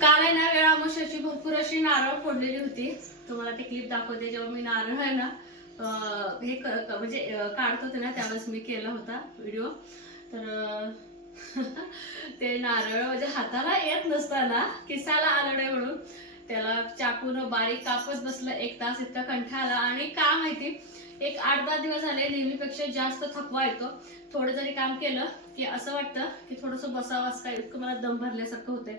काल आहे ना वेळा अशी भरपूर अशी नारळ फोडलेली होती. तुम्हाला ती क्लिप दाखवते जेव्हा मी नारळ आहे ना हे म्हणजे काढत होते ना त्यावेळेस मी केला होता व्हिडिओ तर ते नारळ म्हणजे हाताला येत नसताना किसाला आलं म्हणून. त्याला चाकून बारीक कापत बसलं एक तास इतका कंठा आला. आणि का माहिती एक आठ दहा दिवस झाले नेहमीपेक्षा जास्त थकवा येतो. थोडं जरी काम केलं की असं वाटतं की थोडंसं बसावं असं काय इतकं मला दम भरल्यासारखं होतंय.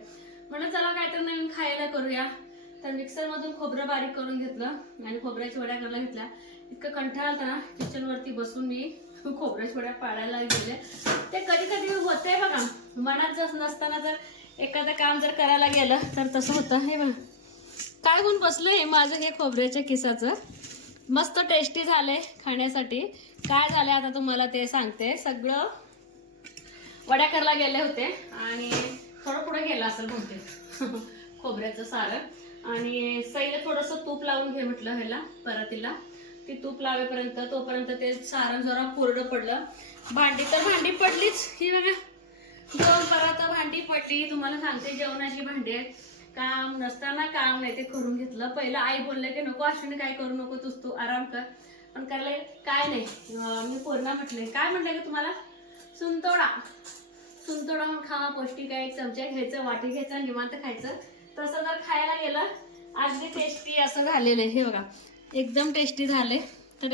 म्हणून चला काहीतरी नवीन खायला करूया. तर मिक्सर मधून खोबरं बारीक करून घेतलं आणि खोबऱ्याच्या वड्या करायला घेतल्या. इतकं कंठाळ आलता ना किचन वरती बसून मी खोबऱ्याच्या वड्या पाडायला गेले म्हणजे. ते कधी कधी होतंय बघा मनात जस नसताना जर एखादं काम जर करायला गेलं तर तसं होतं. हे बघा. काय होऊन बसलं हे माझं हे खोबऱ्याच्या किसाचं. मस्त टेस्टी झाले खाण्यासाठी. काय झाले आता तुम्हाला ते सांगते. सगळं वड्या करायला गेले होते आणि थोडं पुढे गेला असेल बहुतेक. खोबऱ्याचं सारण. आणि सईला थोडंसं तूप लावून घे म्हटलं ह्याला परातीला. ती तूप लावेपर्यंत तोपर्यंत ते सारण जरा कोरडं पडलं. भांडी तर भांडी पडलीच. ही बघा दोन परात भांडी पडली. तुम्हाला सांगते जेवणाची भांडी आहेत. काम नसताना काम नाही ते करून घेतलं. पहिलं आई बोलले की नको अश्विनी काय करू नको तूच तू आराम कर. पण करले काय नाही मी पूर्ण म्हटले. काय म्हटलं की तुम्हाला? सुंतोडा सुंतोडा मग खावा पौष्टिक आहे एक चमचा घ्यायचं वाटी घ्यायचं निवांत खायचं. तसं जर खायला गेलं अगदी टेस्टी असं झालेलं आहे. हे बघा एकदम टेस्टी झाले तर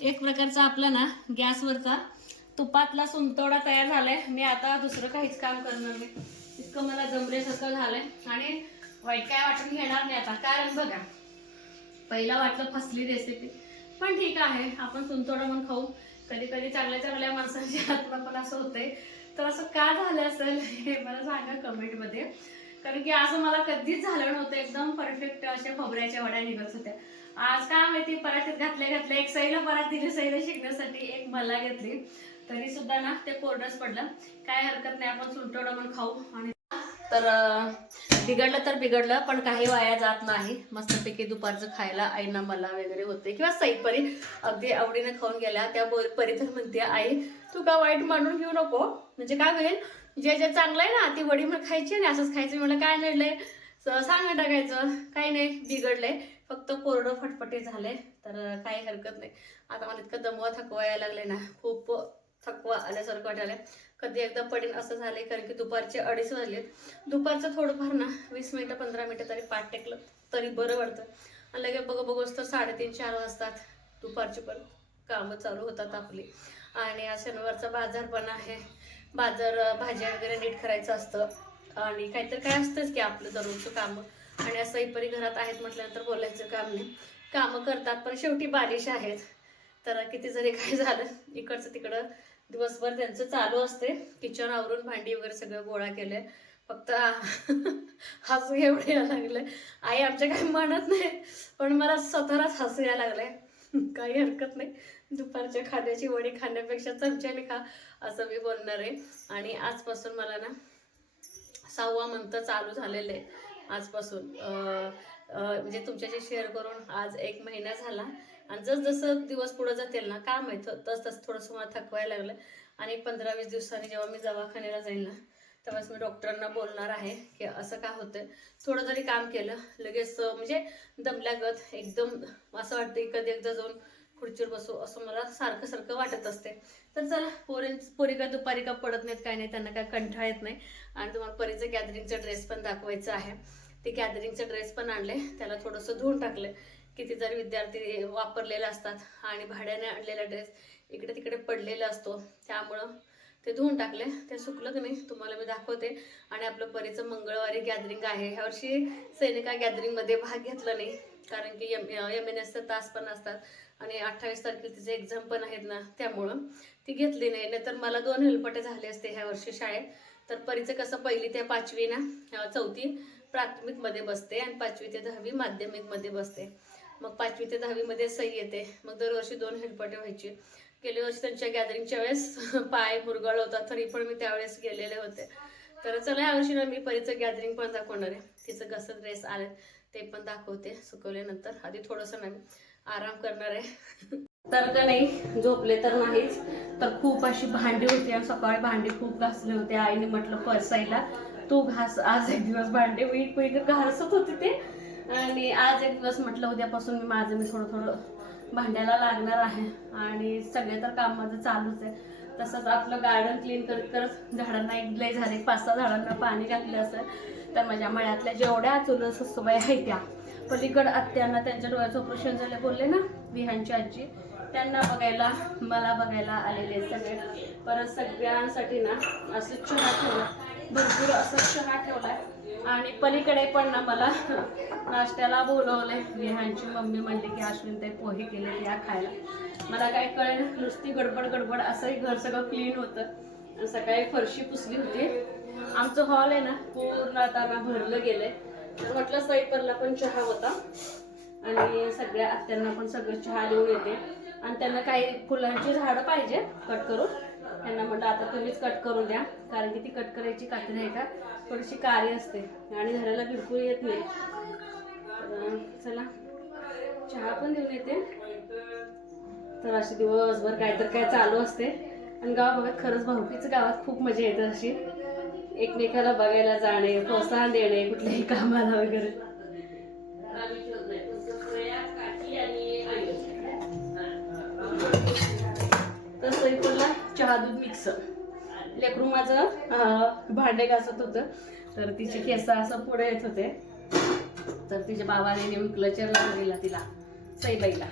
एक प्रकारचा आपला ना गॅसवरचा तुपातला सुंतोडा तयार झालाय. मी आता दुसरं काहीच काम करणार नाही. इतकं मला जमल्यासारखं झालंय. आणि वाईट काय वाटून घेणार नाही आता. कारण बघा पहिला वाटलं फसली रेसिपी पण ठीक आहे आपण सुंतोडा म्हणून खाऊ. कधी कधी चांगल्या चांगल्या माणसांच्या हातनं पण असं होतंय. तर असं का झालं असेल हे मला सांगा कमेंटमध्ये. कारण की असं मला कधीच झालं नव्हतं. एकदम परफेक्ट अशा खोबऱ्याच्या वड्या निघत होत्या. आज काय माहिती परातीत घातल्या घातल्या एक सईला परात दिली सईला शिकण्यासाठी एक मला घेतली. तरी सुद्धा ना ते कोरडच पडलं. काय हरकत नाही आपण सुलटोडा म्हणून खाऊ आणि तर बिघडलं तर बिघडलं पण काही वाया जात नाही. मस्तपैकी दुपारचं खायला आईना मला वगैरे होते. किंवा सईपरी अगदी आवडीने खाऊन गेल्या. त्या बोल परी तर म्हणते आई तू का वाईट मानून घेऊ नको? म्हणजे काय होईल? जे जे चांगलं आहे ना ती वडी म्हणून खायची आणि असंच खायचं म्हणलं काय नडलंय स- सांग टाकायचं. काही नाही बिघडलंय. फक्त कोरडं फटफटे झाले तर काही हरकत नाही. आता मला इतकं दमवा थकवा यायला लागले ना. खूप थकवा आल्यासारखं वाटायला कधी एकदा पडेल असं झालंय कारण की दुपारचे अडीच वाजलेत. दुपारचं थोडंफार ना वीस मिनिटं पंधरा मिनिटं तरी पाठ टेकलं तरी बरं वाटतं. आणि लगेच बघ बघूच तर साडेतीन चार वाजतात. दुपारची पण कामं चालू होतात आपली. आणि आज शनिवारचा बाजार पण आहे. बाजार भाज्या वगैरे नीट करायचं असतं. आणि काहीतरी काय असतंच की आपलं दररोजचं कामं. आणि असं परी घरात आहेत म्हटल्यानंतर बोलायचं काम नाही. कामं करतात पण शेवटी बारिश आहेत. तर किती जरी काय झालं इकडचं तिकडं दिवसभर त्यांचं चालू असते. किचन आवरून भांडी वगैरे सगळं गोळा केलंय. फक्त हसू एवढं यायला लागलंय. आई आमच्या काही म्हणत नाही पण मला स्वतःलाच हसू यायला लागलंय. काही हरकत नाही. दुपारच्या खाण्याची वडी खाण्यापेक्षा चमच्याने खा असं मी बोलणार आहे. आणि आजपासून मला ना सहावा मंथ चालू झालेलं आहे आजपासून म्हणजे तुमच्याशी शेअर करून आज एक महिना झाला. आणि जसजसं दिवस पुढे जातील ना काम आहे तस तस थोडंसं मला थकवायला लागलं. आणि पंधरा वीस दिवसांनी जेव्हा मी दवाखान्याला जाईल ना तेव्हाच मी डॉक्टरांना बोलणार आहे की असं का होतंय. थोडं जरी काम केलं लगेच म्हणजे दमल्यागत एकदम असं वाटतं की कधी एकदा जाऊन खुर्चीवर बसू असं मला सारखं सारखं वाटत असते. तर चला पोरी पोरी का दुपारी का पडत नाहीत काय नाही त्यांना काय कंठाळ येत नाही. आणि तुम्हाला परीचं गॅदरिंगचा ड्रेस पण दाखवायचं आहे. ते गॅदरिंगचा ड्रेस पण आणले त्याला थोडंसं धुवून टाकलं किती जरी विद्यार्थी वापरलेले असतात आणि भाड्याने आणलेला ड्रेस इकडे तिकडे पडलेला असतो त्यामुळं ते धुवून टाकले ते सुकलं की नाही तुम्हाला मी दाखवते. आणि आपलं परीचं मंगळवारी गॅदरिंग आहे. ह्या वर्षी सैनिका गॅदरिंगमध्ये भाग घेतला नाही कारण की एम एम एन एसचे तास पण असतात आणि अठ्ठावीस तारखेला तिचे एक्झाम पण आहेत ना त्यामुळं ती घेतली नाही. नाहीतर मला दोन हेलपटे झाले असते ह्या वर्षी शाळेत. तर परीचं कसं पहिली ते पाचवी ना चौथी प्राथमिकमध्ये बसते आणि पाचवी ते दहावी माध्यमिकमध्ये बसते. मग पाचवी ते दहावीमध्ये सही येते. मग दरवर्षी दोन हेलपटे व्हायची. गेल्या वर्षी त्यांच्या गॅदरिंगच्या वेळेस पाय मुरगळ होता तरी पण मी त्यावेळेस गेलेले होते. तर चला ह्या वर्षी ना मी परीचं गॅदरिंग पण दाखवणार आहे. तिचं कसं ड्रेस आले ते पण दाखवते सुकवल्यानंतर. आधी थोडंसं ना मी आराम करणार आहे. तर का नाही झोपले तर नाहीच तर खूप अशी भांडी होती सकाळी भांडी खूप घासले होते. आईने म्हटलं परसाईला तू घास आज एक दिवस भांडे. वीट वीक घासत होते ते. आणि आज एक दिवस म्हटलं उद्यापासून मी माझं मी थोडं थोडं भांड्याला लागणार आहे. आणि सगळे तर काम माझं चालूच आहे. तसंच आपलं गार्डन क्लीन करत करत झाडांना एक लय झाले पाच सहा झाडांना पाणी घातलं असेल तर माझ्या मळ्यातल्या जेवढ्या चुलस ससूबाई आहेत त्या पलीकड आत्यांना त्यांच्या डोळ्याचं ऑपरेशन झाले बोलले ना विहांची आजी त्यांना बघायला मला बघायला आलेले सगळे. परत सगळ्यांसाठी ना असं चहा ठेवलं भरपूर असं चहा ठेवलाय. आणि पलीकडे पण ना मला नाश्त्याला बोलवलंय. नेहांची मम्मी म्हणली की अश्विन ते पोहे केले या खायला. मला काय कळेल नुसती गडबड गडबड असंही घर सगळं क्लीन होतं. सकाळी फरशी पुसली होती. आमचं हॉल आहे ना पूर्ण आता भरलं गेलंय. तर म्हटलं सईपरला पण चहा होता. आणि सगळ्या आत्यांना पण सगळं चहा देऊन येते. आणि त्यांना काही फुलांची झाडं पाहिजे कट करून. त्यांना म्हटलं आता तुम्हीच कट करून द्या. कारण की ती कट करायची कात्री आहे का? थोडीशी काळी असते आणि झाडाला बिलकुल येत नाही. चला चहा पण देऊन येते. तर अशी दिवसभर काय तर काय चालू असते. आणि गावाभागात खरंच भाऊकीचं गावात खूप मजा येते अशी. एकमेकाला बघायला जाणे प्रोत्साहन देणे कुठल्याही कामाला वगैरे. तर सैफुलला चहा दूध मिक्स लेकरू माझं भांडे घासत होतं. तर तिचे केस असं पुढे येत होते. तर तिच्या बाबाने नेमकं क्लचरला दिला तिला सईबाईला.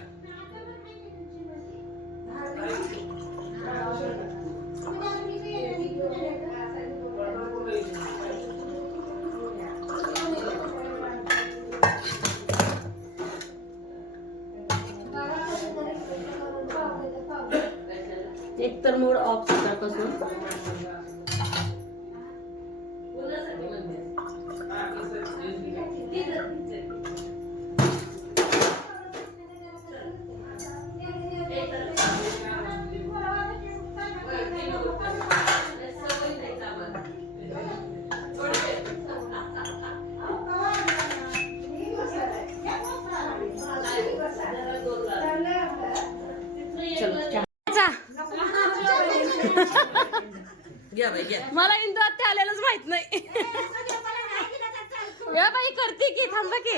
एक तर मूड ऑफ सकाळपासून घ्या बाई घ्या. मला इंदू आत्या आलेलंच माहीत नाही. या बाई करते की थांबा की.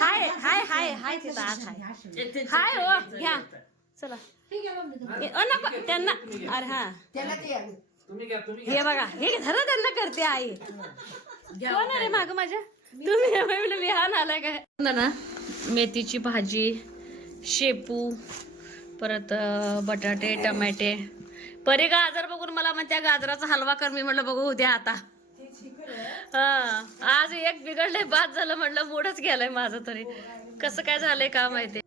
हाय हाय हाय हाय तिथं आत हाय. हाय हो घ्या. चला. ए, अ, नको. त्यांना अरे हा. तुम्ही घ्या तुम्ही हे बघा हे धरा त्यांना करते आई. कोण आहे माग माझ्या? तुम्ही म्हणलं विहान आलाय काय? ना ना. मेथीची भाजी शेपू परत अं, बटाटे टमाटे. परी गाजर बघून मला म्हणत्या गाजराचा हलवा कर. मी म्हटलं बघू उद्या आता. हा आज एक बिघडलंय बाद झालं म्हटलं मूडच गेलाय माझं तरी. कसं काय झालंय का माहिती?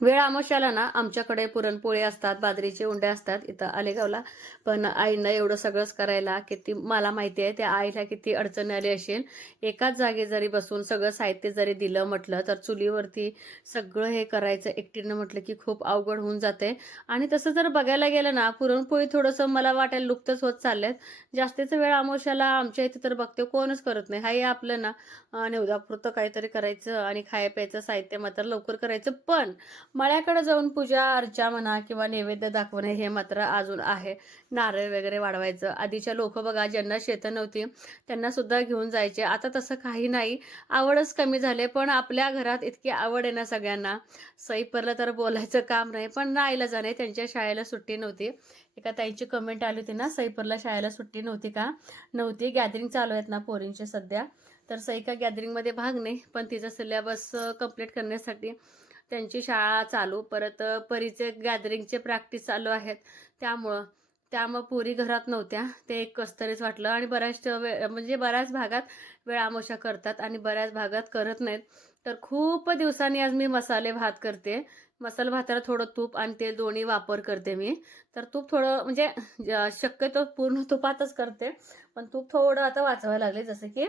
वेळ आमोशाला ना आमच्याकडे पुरणपोळी असतात बाजरीचे उंडे असतात इथं आलेगावला. पण आईनं एवढं सगळंच करायला किती मला माहिती आहे त्या आईला किती अडचण आली असेल. एकाच जागी जरी बसून सगळं साहित्य जरी दिलं म्हटलं तर चुलीवरती सगळं हे करायचं एकटीनं म्हटलं की खूप अवघड होऊन जाते. आणि तसं जर बघायला गेलं ना पुरणपोळी थोडंसं मला वाटायला लुप्तच होत चाललेत जास्तीचं वेळ आमोशाला आमच्या इथे तर बघते कोणच करत नाही. हाही आपलं ना अं, निवदापुरतं काहीतरी करायचं आणि खाया प्यायचं साहित्य मात्र लवकर करायचं. पण मळ्याकडे जाऊन पूजा अर्चा म्हणा किंवा नैवेद्य दाखवणे हे मात्र अजून आहे. नारळ वगैरे वाढवायचं. आधीच्या लोक बघा ज्यांना शेतं नव्हती त्यांना सुद्धा घेऊन जायचे. आता तसं काही नाही. आवडच कमी झाले पण आपल्या घरात इतकी आवड आहे ना सगळ्यांना. सईपरला तर बोलायचं काम नाही पण नाईला जाणे. त्यांच्या शाळेला सुट्टी नव्हती. एका ताईची कमेंट आली होती ना सईपरला शाळेला सुट्टी नव्हती का? नव्हती. गॅदरिंग चालू आहेत ना पोरींचे सध्या. तर सई का गॅदरिंगमध्ये भाग नाही पण तिचा सिलेबस कंप्लीट करण्यासाठी त्यांची शाळा चालू परत परीचे गॅदरिंगचे प्रॅक्टिस चालू आहेत. त्यामुळं त्यामुळं पुरी घरात नव्हत्या. ते एक कसतरीच वाटलं आणि बऱ्याच वेळ म्हणजे बऱ्याच भागात वेळामोशा करतात आणि बऱ्याच भागात करत नाहीत. तर खूप दिवसांनी आज मी मसाले भात करते. मसाला भाताला थोडं तूप आणि तेल दोन्ही वापर करते मी. तर तूप थोडं म्हणजे शक्यतो पूर्ण तुपातच करते. पण तूप थोडं आता वाचवायला लागले. जसं की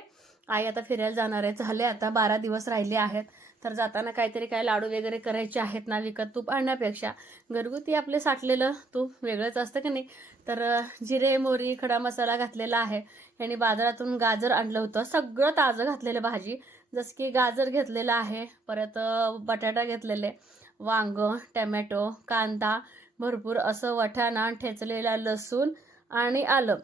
आई आता फिरायला जाणार आहे. झाले आता बारा दिवस राहिले आहेत. तर जाताना काहीतरी काय लाडू वगैरे करायचे आहेत ना विकत तूप आणण्यापेक्षा. घरगुती आपले साठलेलं तूप वेगळंच असतं की नाही? तर जिरे मोरी खडा मसाला घातलेला आहे. यांनी बाजारातून गाजर आणलं होतं. सगळं ताजं घातलेलं भाजी. जसं की गाजर घेतलेलं आहे. परत बटाटा घेतलेले. वांग टमॅटो कांदा भरपूर असं वठाणा ठेचलेला लसूण आणि आलं.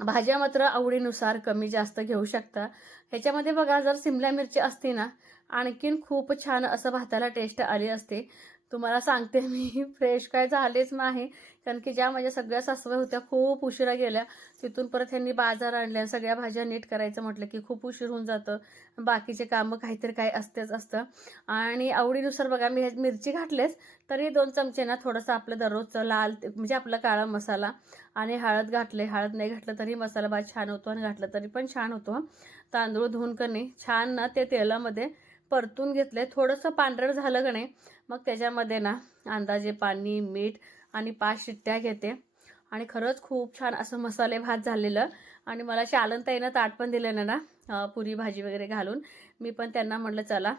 भाज्या मात्र आवडीनुसार कमी जास्त घेऊ शकता. ह्याच्यामध्ये बघा जर सिमला मिरची असती ना आणखीन खूप छान असं भाताला टेस्ट आली असते. तुम्हाला सांगते मी फ्रेश काय झालेच नाही. कारण की ज्या माझ्या सगळ्या सासव्या होत्या खूप उशिरा गेल्या. तिथून परत ह्यांनी बाजार आणल्या. सगळ्या भाज्या नीट करायचं म्हटलं की खूप उशीर होऊन जातं. बाकीचे कामं काहीतरी काय असतेच असतं. आणि आवडीनुसार बघा मी मिरची घातलेच तरी दोन चमचे ना थोडंसं आपलं दररोजचं लाल ते- म्हणजे आपला काळा मसाला आणि हळद घातले. हळद नाही घातलं तरी मसाला भात छान होतो आणि घातलं तरी पण छान होतो. तांदूळ धुवून करणे छान ना ते तेलामध्ये परतून घेतले थोडंसं पांढरं झालं का नाही मग त्याच्यामध्ये ना अंदाजे पाणी मीठ आणि पाच शिट्ट्या घेते. आणि खरंच खूप छान असं मसाले भात झालेलं. आणि मला शालनताईनं ताट पण दिलेलं ना पुरी भाजी वगैरे घालून. मी पण त्यांना म्हटलं चला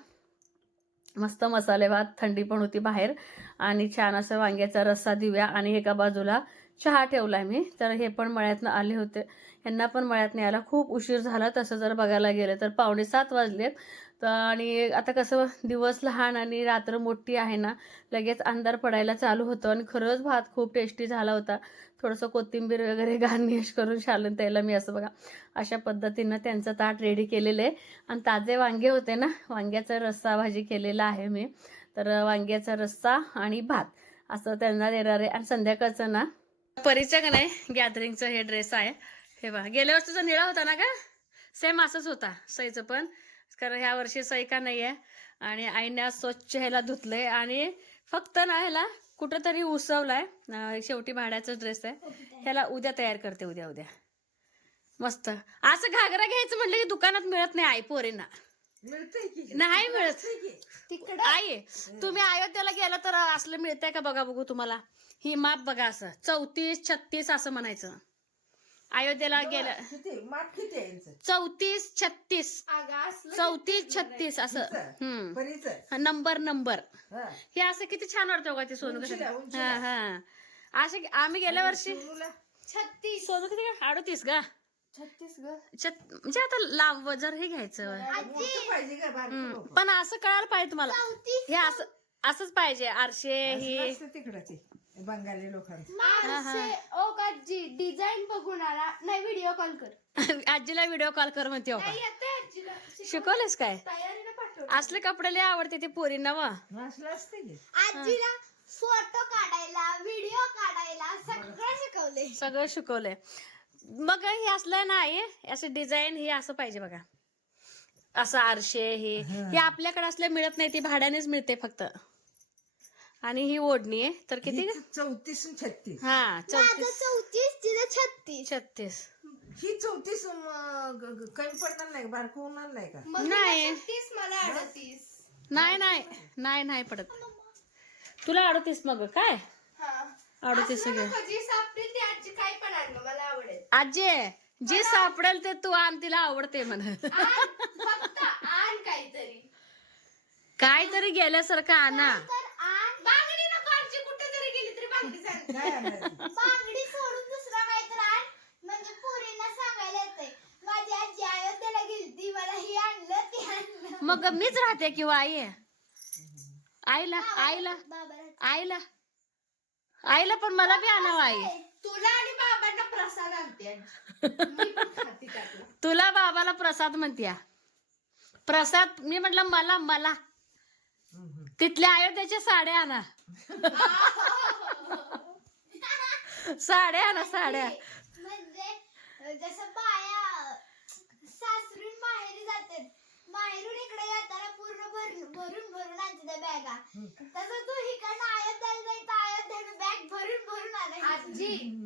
मस्त मसाले भात थंडी पण होती बाहेर. आणि छान असं वांग्याचा रस्सा देऊया. आणि एका बाजूला चहा ठेवलाय मी. तर हे पण मळ्यातनं आले होते. यांना पण मळ्यात यायला खूप उशीर झाला. तसं जर बघायला गेलं तर पावणे सात वाजलेत. तर आणि आता कसं दिवस लहान आणि रात्र मोठी आहे ना लगेच अंधार पडायला चालू होतं आणि खरंच भात खूप टेस्टी झाला होता. थोडंसं कोथिंबीर वगैरे गार्निश करून शालून त्याला मी असं बघा अशा पद्धतीनं त्यांचं ताट रेडी केलेलं आहे. आणि ताजे वांगे होते ना वांग्याचा रस्सा भाजी केलेला आहे मी. तर वांग्याचा रस्सा आणि भात असं त्यांना देणार आहे. आणि संध्याकाळचं ना परीचं का नाही गॅदरिंगचं हे ड्रेस आहे. हे बघा गेल्या वर्षीचा निळा होता ना का सेम असंच होता सईचं पण. कारण ह्या वर्षी सई का नाही आहे आणि आईने आज स्वच्छ ह्याला धुतलंय आणि फक्त ना ह्याला कुठंतरी उसवलाय शेवटी भाड्याचा ड्रेस आहे. ह्याला उद्या तयार करते उद्या उद्या. मस्त. असं घागरा घ्यायचं म्हटलं की दुकानात मिळत नाही आई पोरींना. मिळतंय की? नाही मिळत. आई तुम्ही अयोध्येला गेला तर असलं मिळतंय का बघा बघू तुम्हाला? ही माप बघा असं. चौतीस छत्तीस असं म्हणायचं. अयोध्येला गेलं. किती? माप किती आहे यांचं? चौतीस छत्तीस. चौतीस छत्तीस असं. हिचं? हम्म. परीचं? Number number. हा. हे असं किती छान वाटतं का ते सोनू उंचीला, कसं उंचीला. हा हा. असे आम्ही गेल्या वर्षी सोनूला? छत्तीस. सोनू किती का अडतीस का छत्तीस ग? छत म्हणजे आता लांब जर हे घ्यायचं. मोठं पाहिजे का बारकं हम्म. नको? पण असं कळायला पाहिजे तुम्हाला. हे असं असंच पाहिजे आरशे ही. असं तिकडं ते. बंगाली लोकांचं. डिझाईन बघून आला. नाही व्हिडिओ कॉल कर. आजीला व्हिडिओ कॉल कर म्हणते हो का? नाही येते आजीला. शिकवलेस काय? तयारीने पाठव असले कपडे लय आवडते ते पोरींना वा. असलं असते की. आजीला फोटो काढायला व्हिडिओ काढायला सगळं शिकवले सगळं शिकवलंय. मग हे असलं नाही असे डिझाईन हे असं पाहिजे बघा. असं आरशे हे. हे आपल्याकडे असल्या मिळत नाही ती भाड्यानेच मिळते फक्त. आणि ही ओढणी आहे. तर किती ही चौतीस छत्तीस. हा चौतीस. चौतीस तिथं छत्तीस. छत्तीस. ही चौतीस कमी पडणार नाही बारकं होणार नाही का? मग नाही. मला अडतीस. नाही नाही. नाही नाही पडत. तुला अडतीस मग काय? हा. अडतीस आजी जे सापडेल ते तू आण तिला आवडते म्हण. काहीतरी. काहीतरी गेल्यासारखं आण बांगडी नको आमची कुठे जरी गेली तरी बांगडी सांग काय आणायचं? बांगडी सोडून दुसरा काय तर आण. म्हणजे पोरींना सांगायला येते माझी आजी गेलती मला हे आणलं ते आणलं. मग मीच राहते किंवा आई? आहे. आईला आईला बाबा आईला. आईला पण मला बी आणावं आई. तुला आणि बाबांना प्रसाद आणते. मी पण खाते त्यातला. तुला? बाबाला प्रसाद म्हणत्या. प्रसाद मी म्हटलं मला मला. हम्म. तिथल्या अयोध्याच्या साड्या आणा. साड्या आणा साड्या. म्हणजे जसं बाया सासरून माहेरी जातात. माहेरून इकडे येताना पूर्ण भरून भरून भरून आणते त्या बॅगा. तसं तू इकडनं अयोध्याला जायचं अयोध्यानं बॅग भरून भरून आणायची आजी.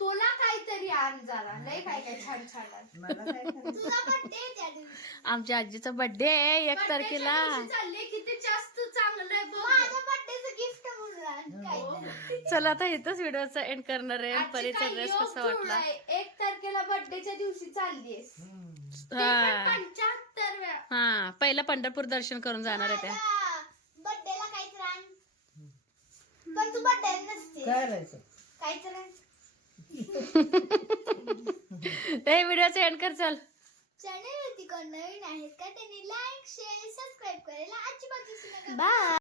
तुला काहीतरी आण झाला नाही काय काय छान छान? तुझा बर्थडे त्या दिवशी. आमच्या आजीचा बर्थडे आहे एक तारखेला. चालले किती जास्त चांगलं आहे माझ्या बर्थडेचं गिफ्ट. चला आता इथंच व्हिडिओचा एंड करणार आहे. आजची परीचा ड्रेस कसा वाटला. एक तारखेला बर्थडेच्या दिवशी चाललीस. हा. हा पहिलं पंढरपूर दर्शन करून जाणार आहे त्या. बर्थडेला पण तू बर्थडे नसते काय. ते व्हिडिओचा एंड कर चल. चॅनल वरती कोण नवीन आहेत का? त्यांनी लाईक शेअर सबस्क्राईब करायला अजिबात विसरू नका. बाय